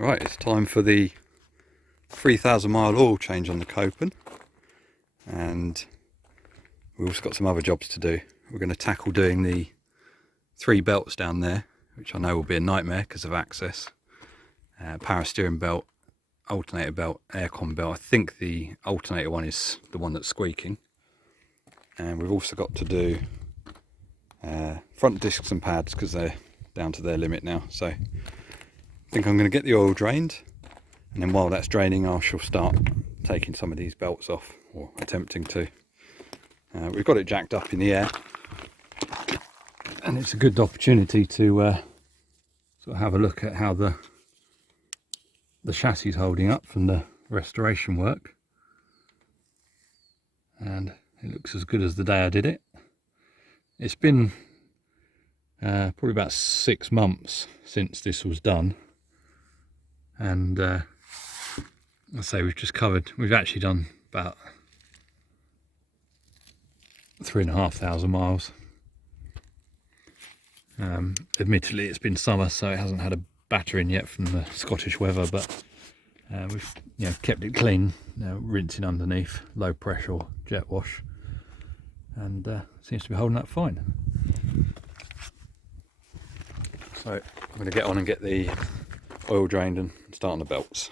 Right, it's time for the 3,000 mile oil change on the Copen, and we've also got some other jobs to do. We're going to tackle doing the 3 belts down there, which I know will be a nightmare because of access. Power steering belt, alternator belt, aircon belt. I think the alternator one is the one that's squeaking. And we've also got to do front discs and pads because they're down to their limit now. So I think I'm going to get the oil drained, and then while that's draining I shall start taking some of these belts off, or attempting to. We've got it jacked up in the air, and it's a good opportunity to sort of have a look at how the chassis is holding up from the restoration work. And it looks as good as the day I did it. It's been probably about 6 months since this was done, and I say we've actually done about 3,500 miles. Admittedly it's been summer, so it hasn't had a battering yet from the Scottish weather, but we've kept it clean, rinsing underneath, low pressure jet wash, and seems to be holding up fine. So I'm going to get on and get the oil drained and start on the belts.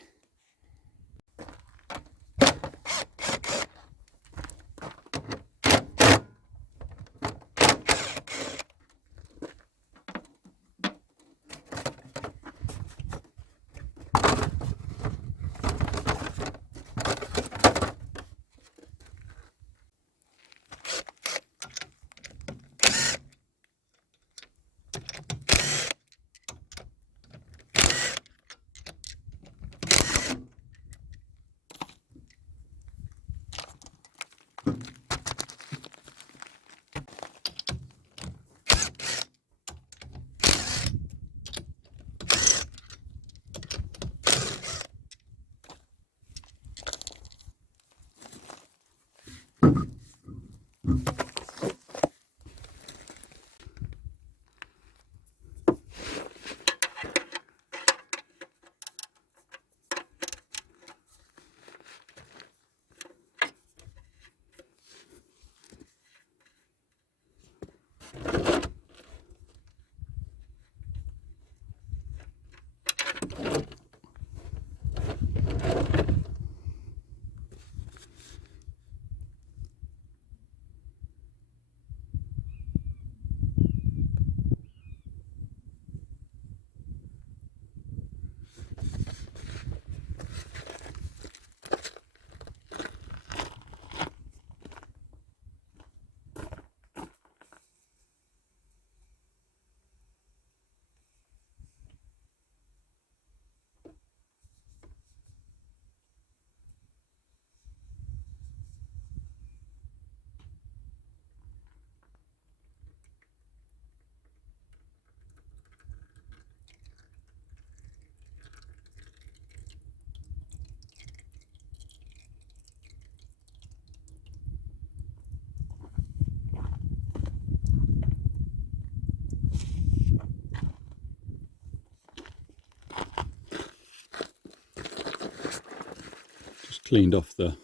Cleaned off the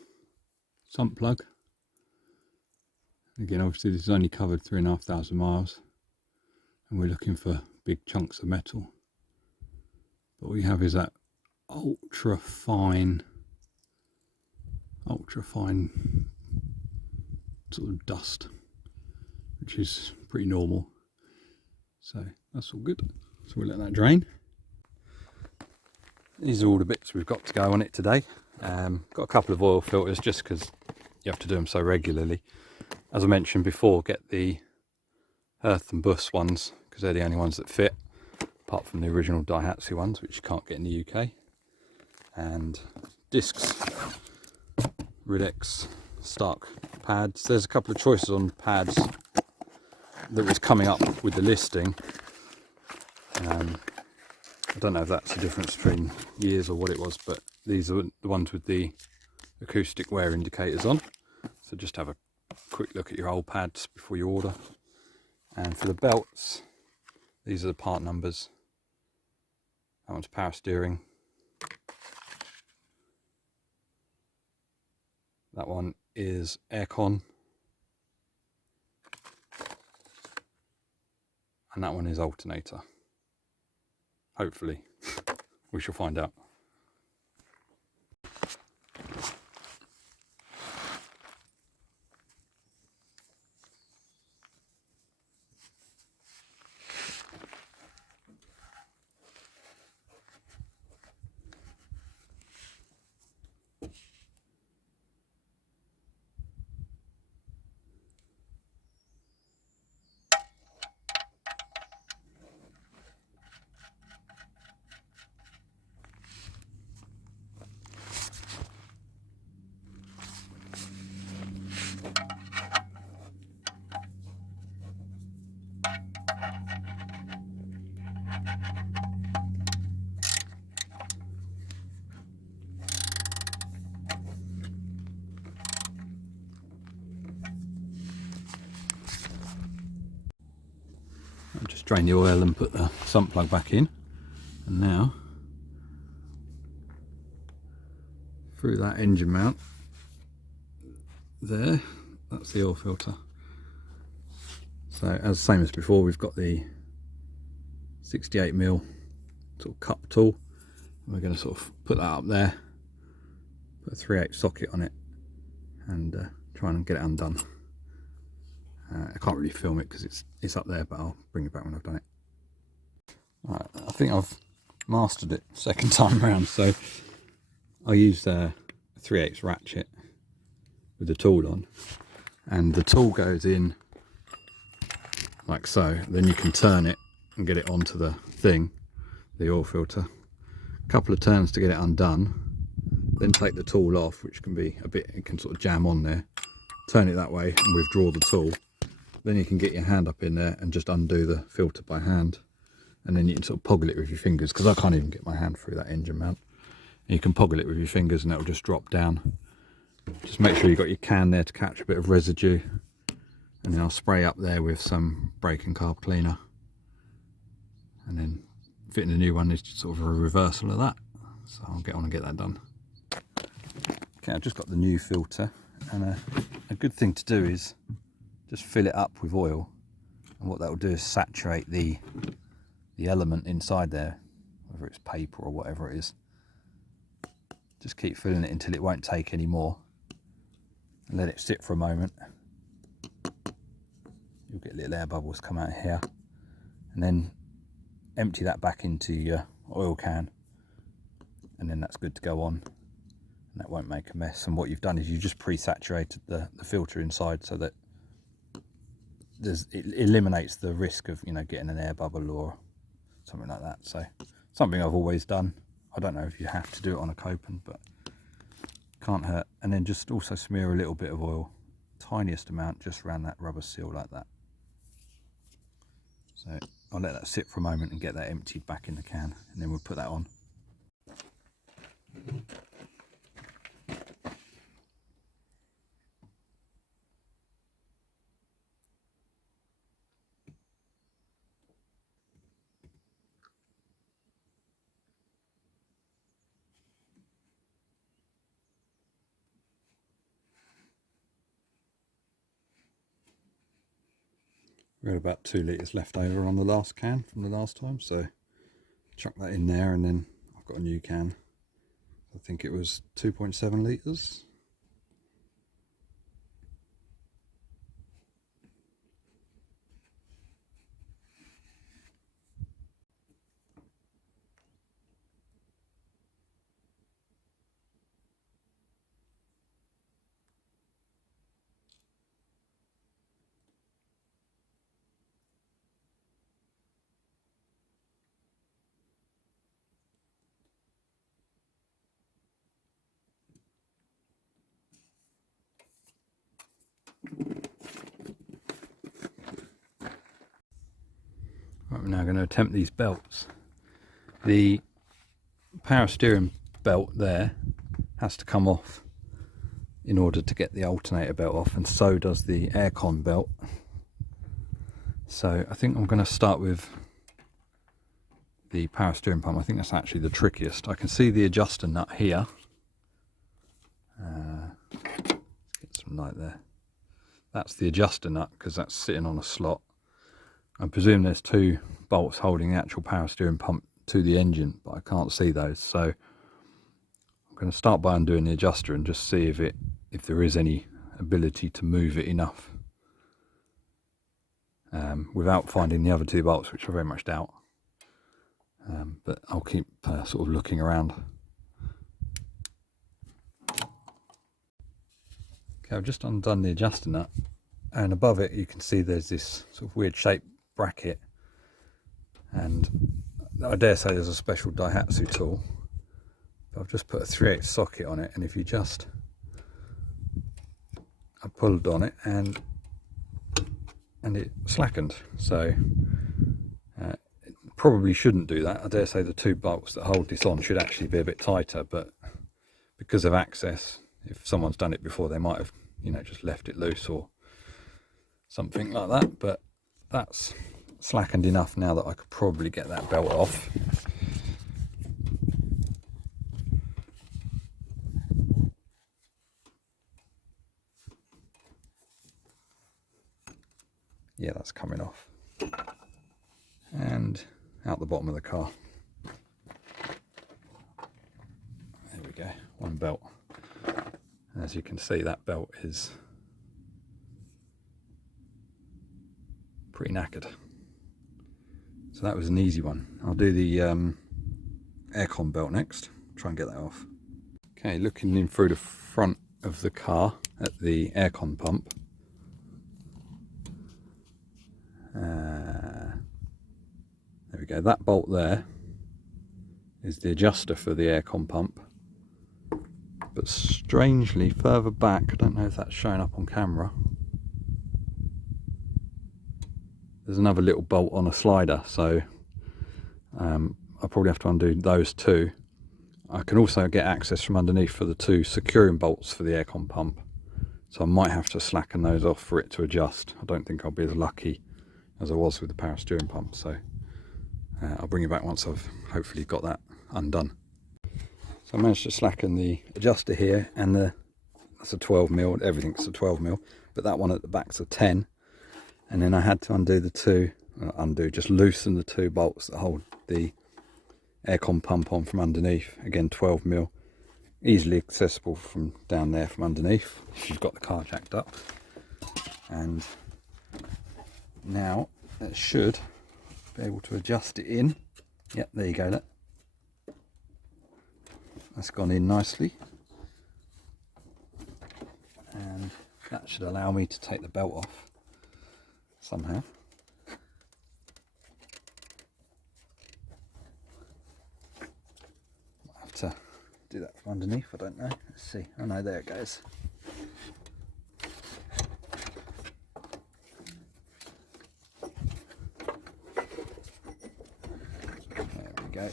sump plug. Again, obviously this is only covered 3,500 miles, and we're looking for big chunks of metal. But what we have is that ultra fine sort of dust, which is pretty normal. So that's all good. So we'll let that drain. These are all the bits we've got to go on it today. Got a couple of oil filters just because you have to do them so regularly. As I mentioned before, get the earth and bus ones because they're the only ones that fit, apart from the original Daihatsu ones, which you can't get in the UK. And discs, Ridex, Stark pads. There's a couple of choices on pads that was coming up with the listing. I don't know if that's the difference between years or what it was, but these are the ones with the acoustic wear indicators on. So just have a quick look at your old pads before you order. And for the belts, these are the part numbers. That one's power steering, That one is aircon, and that one is alternator. Hopefully, we shall find out. I'll just drain the oil and put the sump plug back in, and now through that engine mount there, that's the oil filter. So as same as before, we've got the 68mm sort of cup tool. We're going to sort of put that up there, put a 3/8 socket on it, and try and get it undone. I can't really film it because it's up there, but I'll bring it back when I've done it. Right, I think I've mastered it second time round, so I use a 3/8 ratchet with the tool on, and the tool goes in like so. Then you can turn it and get it onto the thing, the oil filter. A couple of turns to get it undone, then take the tool off, which can be a bit, it can sort of jam on there. Turn it that way and withdraw the tool. Then you can get your hand up in there and just undo the filter by hand, and then you can sort of poggle it with your fingers, because I can't even get my hand through that engine mount. And you can poggle it with your fingers and it'll just drop down. Just make sure you've got your can there to catch a bit of residue, and then I'll spray up there with some brake and carb cleaner, and then fitting a new one is just sort of a reversal of that. So I'll get on and get that done. Okay, I've just got the new filter, and a good thing to do is just fill it up with oil, and what that will do is saturate the element inside there, whether it's paper or whatever it is. Just keep filling it until it won't take any more, and let it sit for a moment. You'll get little air bubbles come out here, and then empty that back into your oil can, and then that's good to go on, and that won't make a mess. And what you've done is you just pre-saturated the filter inside, so that it eliminates the risk of, you know, getting an air bubble or something like that. So something I've always done. I don't know if you have to do it on a Copen, but can't hurt. And then just also smear a little bit of oil, tiniest amount, just around that rubber seal like that. So I'll let that sit for a moment and get that emptied back in the can, and then we'll put that on. We had about 2 litres left over on the last can from the last time, so chuck that in there, and then I've got a new can. I think it was 2.7 litres. Right, we're now going to attempt these belts. The power steering belt there has to come off in order to get the alternator belt off, and so does the aircon belt. So I think I'm going to start with the power steering pump. I think that's actually the trickiest. I can see the adjuster nut here. button light there. That's the adjuster nut, because that's sitting on a slot. I presume there's 2 bolts holding the actual power steering pump to the engine, but I can't see those, so I'm going to start by undoing the adjuster and just see if there is any ability to move it enough without finding the other 2 bolts, which I very much doubt. But I'll keep sort of looking around. Okay, I've just undone the adjuster nut, and above it you can see there's this sort of weird shaped bracket, and I dare say there's a special Daihatsu tool. But I've just put a 3/8 socket on it, and if you just, I pulled on it and it slackened, so it probably shouldn't do that. I dare say the 2 bolts that hold this on should actually be a bit tighter, but because of access, if someone's done it before, they might have, you know, just left it loose or something like that. But that's slackened enough now that I could probably get that belt off. Yeah, that's coming off. And out the bottom of the car. There we go, 1 belt. As you can see, that belt is pretty knackered. So that was an easy one. I'll do the aircon belt next, try and get that off. Okay, looking in through the front of the car at the aircon pump. There we go, that bolt there is the adjuster for the aircon pump. But strangely, further back, I don't know if that's showing up on camera, there's another little bolt on a slider, so I'll probably have to undo those 2. I can also get access from underneath for the 2 securing bolts for the aircon pump, so I might have to slacken those off for it to adjust. I don't think I'll be as lucky as I was with the power steering pump, so I'll bring you back once I've hopefully got that undone. So I managed to slacken the adjuster here, and that's a 12mm, everything's a 12mm, but that one at the back's a 10. And then I had to undo the 2, just loosen the 2 bolts that hold the aircon pump on from underneath. Again, 12mm, easily accessible from down there from underneath if you've got the car jacked up. And now it should be able to adjust it in. Yep, there you go, that's gone in nicely, and that should allow me to take the belt off somehow. Might have to do that from underneath, I don't know. Let's see. Oh no, there it goes. There we go.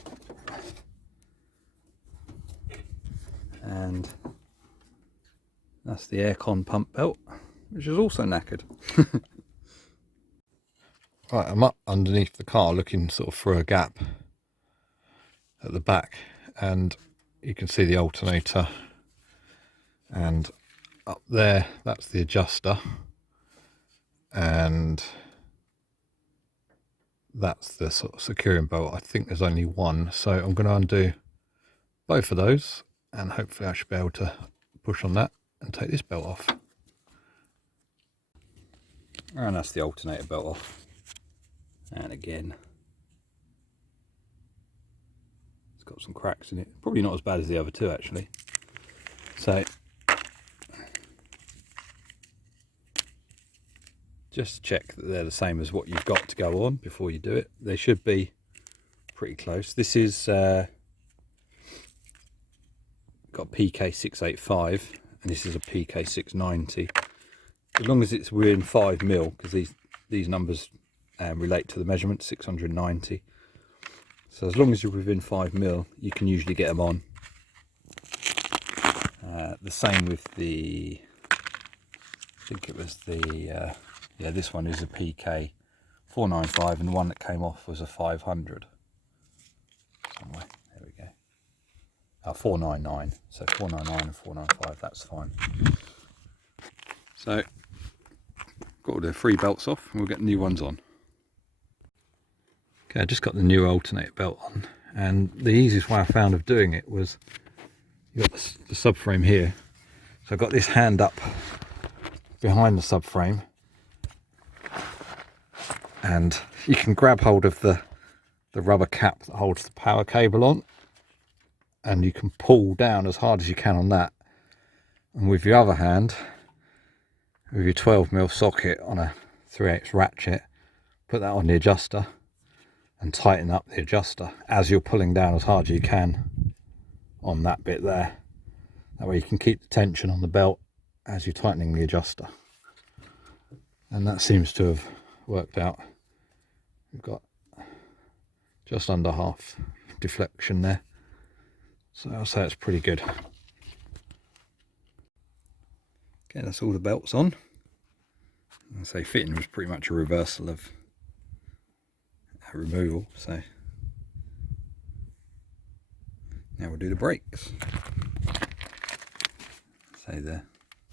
And that's the aircon pump belt, which is also knackered. Right, I'm up underneath the car looking sort of through a gap at the back, and you can see the alternator, and up there that's the adjuster, and that's the sort of securing bolt. I think there's only 1, so I'm going to undo both of those, and hopefully I should be able to push on that and take this belt off. And that's the alternator belt off. And again, it's got some cracks in it. Probably not as bad as the other 2 actually. So just check that they're the same as what you've got to go on before you do it. They should be pretty close. This is got PK685 and this is a PK690. As long as it's within 5mm, because these numbers relate to the measurement 690. So as long as you're within 5mm, you can usually get them on. The same with the, I think it was the, yeah, this one is a PK 495, and the one that came off was a 500. Somewhere, there we go. 499, so 499 and 495, that's fine. So got all the 3 belts off and we'll get new ones on. Okay, I just got the new alternator belt on, and the easiest way I found of doing it was, you got the subframe here, so I've got this hand up behind the subframe and you can grab hold of the rubber cap that holds the power cable on, and you can pull down as hard as you can on that, and with your other hand, with your 12mm socket on a 3/8 ratchet, put that on the adjuster and tighten up the adjuster as you're pulling down as hard as you can on that bit there. That way you can keep the tension on the belt as you're tightening the adjuster, and that seems to have worked out. We've got just under half deflection there, so I'll say it's pretty good. Okay, that's all the belts on. I say fitting was pretty much a reversal of a removal, so now we'll do the brakes. So the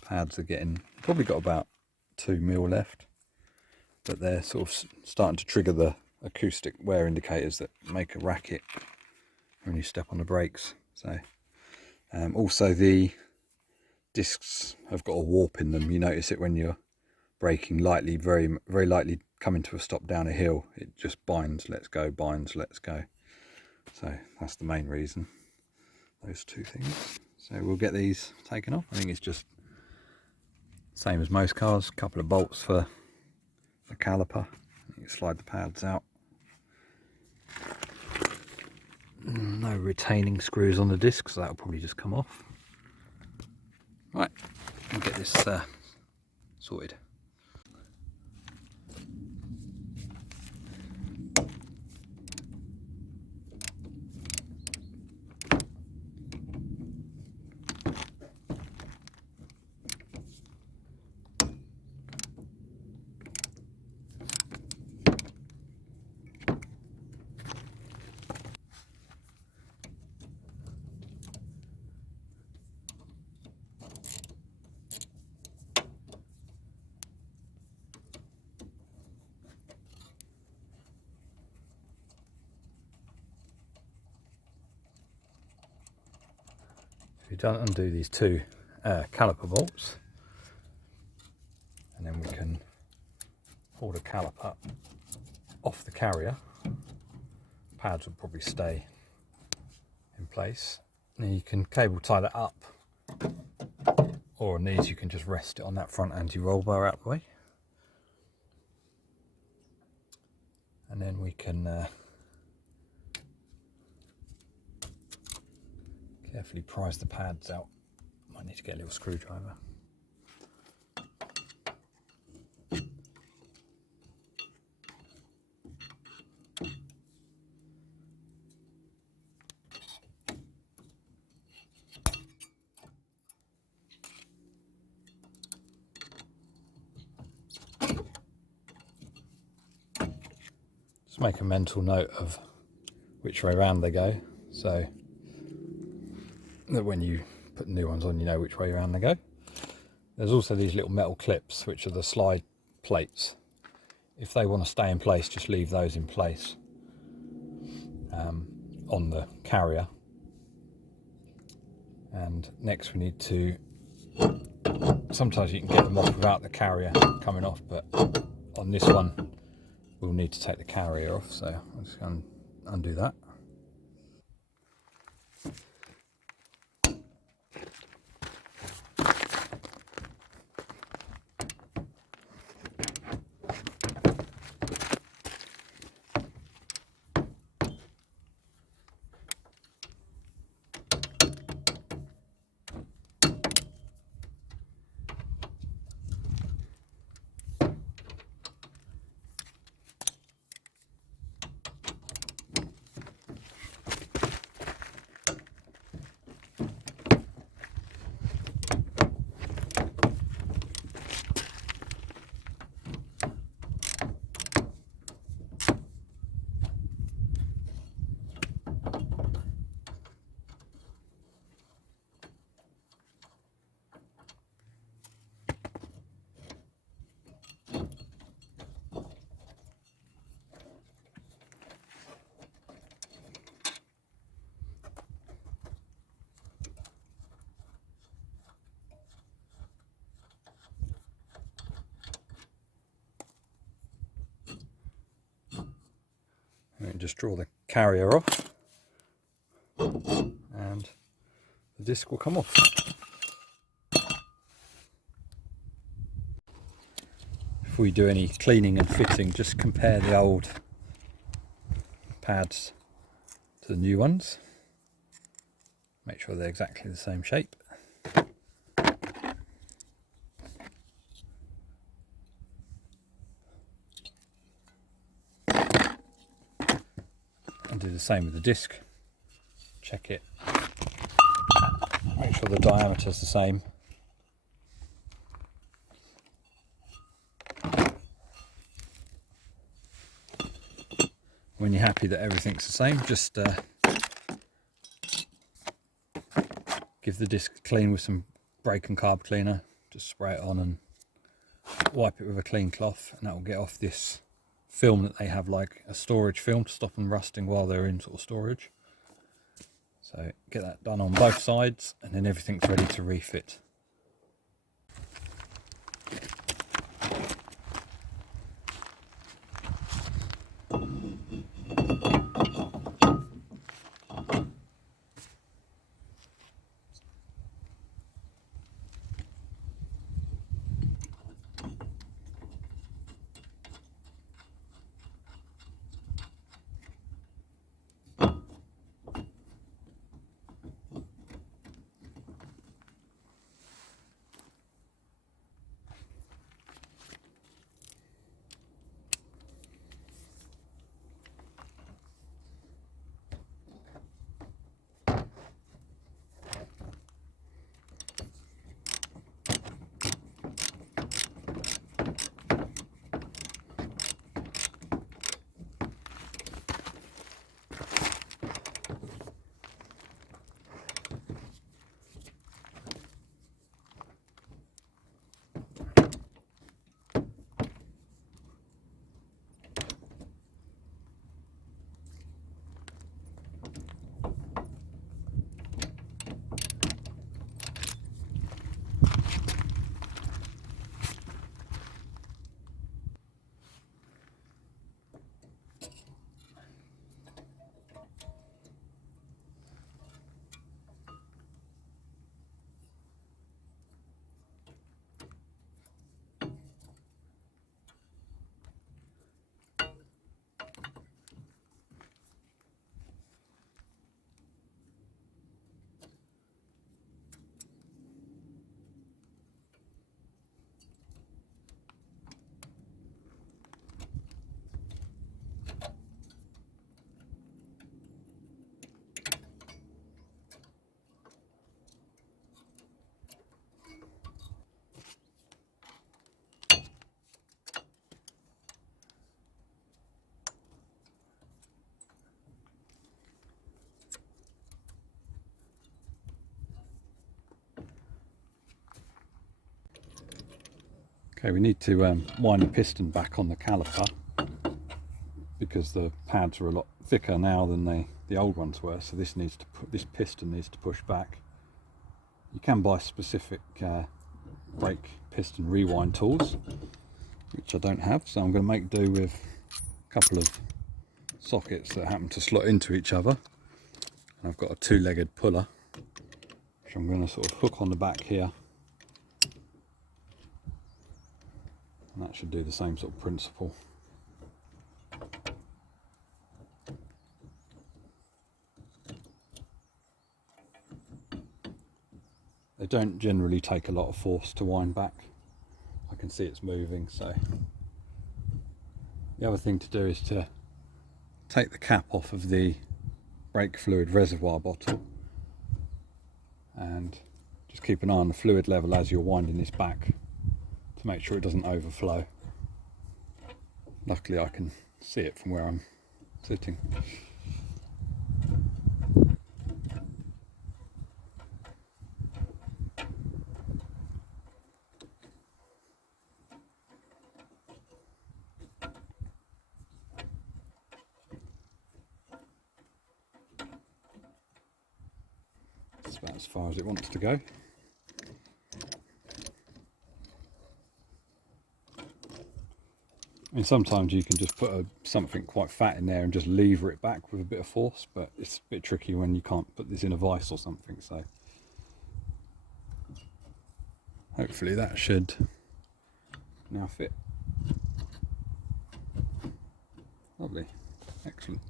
pads are getting, probably got about 2mm left, but they're sort of starting to trigger the acoustic wear indicators that make a racket when you step on the brakes. So also the discs have got a warp in them. You notice it when you're braking lightly, very lightly, coming to a stop down a hill, it just binds, lets go, binds, lets go. So that's the main reason, those two things. So we'll get these taken off. I think it's just same as most cars, a couple of bolts for the caliper. You can slide the pads out. No retaining screws on the disc, so that'll probably just come off. Right, we'll get this sorted. We don't undo these 2 caliper bolts, and then we can pull the caliper off the carrier. Pads will probably stay in place. Then you can cable tie that up, or on these you can just rest it on that front anti-roll bar out the way, and then we can carefully prise the pads out. Might need to get a little screwdriver. Just make a mental note of which way around they go, so that when you put the new ones on, you know which way around they go. There's also these little metal clips, which are the slide plates. If they want to stay in place, just leave those in place on the carrier. And next we need to, sometimes you can get them off without the carrier coming off, but on this one we'll need to take the carrier off, so I'm just going to undo that. just draw the carrier off and the disc will come off. Before you do any cleaning and fitting, just compare the old pads to the new ones. Make sure they're exactly the same shape. And do the same with the disc. Check it. Make sure the diameter is the same. When you're happy that everything's the same, just give the disc a clean with some brake and carb cleaner. Just spray it on and wipe it with a clean cloth, and that will get off this film that they have, like a storage film, to stop them rusting while they're in sort of storage. So get that done on both sides, and then everything's ready to refit. Okay, we need to wind the piston back on the caliper because the pads are a lot thicker now than the old ones were. So this piston needs to push back. You can buy specific brake piston rewind tools, which I don't have, so I'm going to make do with a couple of sockets that happen to slot into each other. And I've got a two-legged puller, which I'm going to sort of hook on the back here. And that should do the same sort of principle. They don't generally take a lot of force to wind back. I can see it's moving, so the other thing to do is to take the cap off of the brake fluid reservoir bottle and just keep an eye on the fluid level as you're winding this back to make sure it doesn't overflow. Luckily I can see it from where I'm sitting. That's about as far as it wants to go. mean, sometimes you can just put something quite fat in there and just lever it back with a bit of force, but it's a bit tricky when you can't put this in a vise or something. So hopefully that should now fit. Lovely, excellent.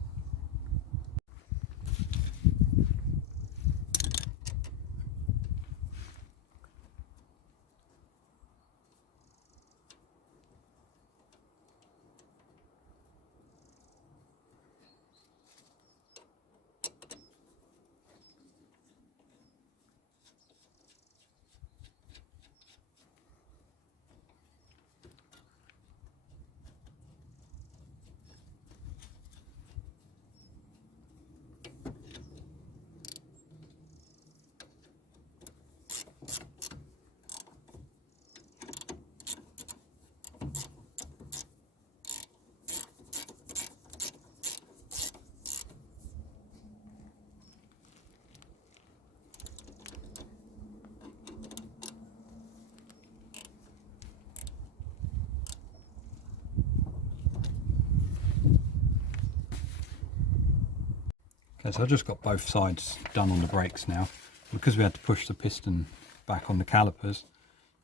Okay, so I've just got both sides done on the brakes now. Because we had to push the piston back on the calipers,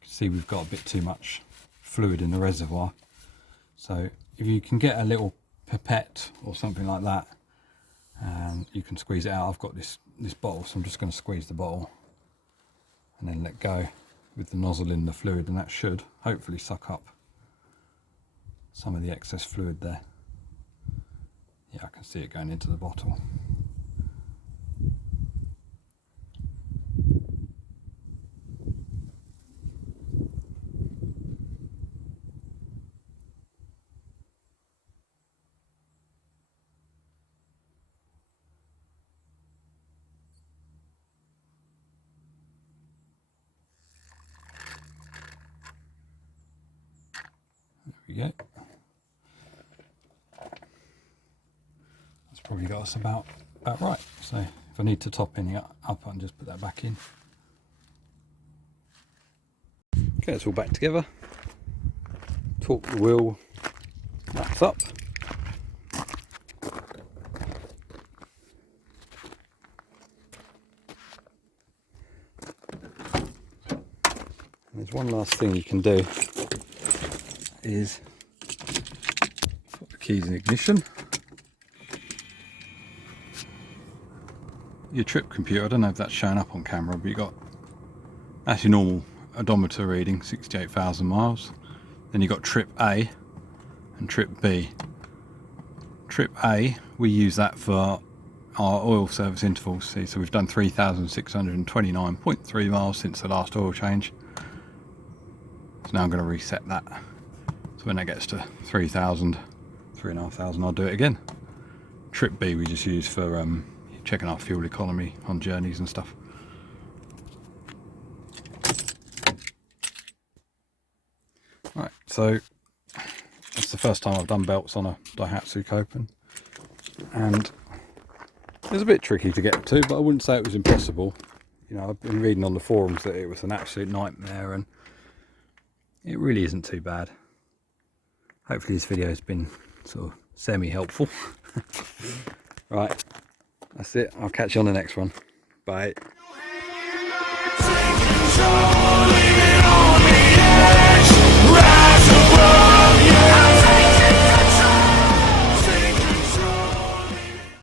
you can see we've got a bit too much fluid in the reservoir. So if you can get a little pipette or something like that, you can squeeze it out. I've got this bottle, so I'm just going to squeeze the bottle and then let go with the nozzle in the fluid, and that should hopefully suck up some of the excess fluid there. Yeah, I can see it going into the bottle. There we go. That's probably got us about right. So if I need to top anything up, I can just put that back in. Okay, it's all back together. Torque the wheel nuts up. And there's one last thing you can do, is put the keys in ignition. Your trip computer, I don't know if that's showing up on camera, but you got, that's your normal odometer reading, 68,000 miles. Then you got trip A and trip B. Trip A, we use that for our oil service intervals. See, so we've done 3,629.3 miles since the last oil change. So now I'm going to reset that. So when that gets to 3,000, 3,500, I'll do it again. Trip B we just use for checking our fuel economy on journeys and stuff. Right, so that's the first time I've done belts on a Daihatsu Copen, and it's a bit tricky to get to, but I wouldn't say it was impossible. You know, I've been reading on the forums that it was an absolute nightmare, and it really isn't too bad. Hopefully this video has been sort of semi-helpful. Right, that's it. I'll catch you on the next one. Bye.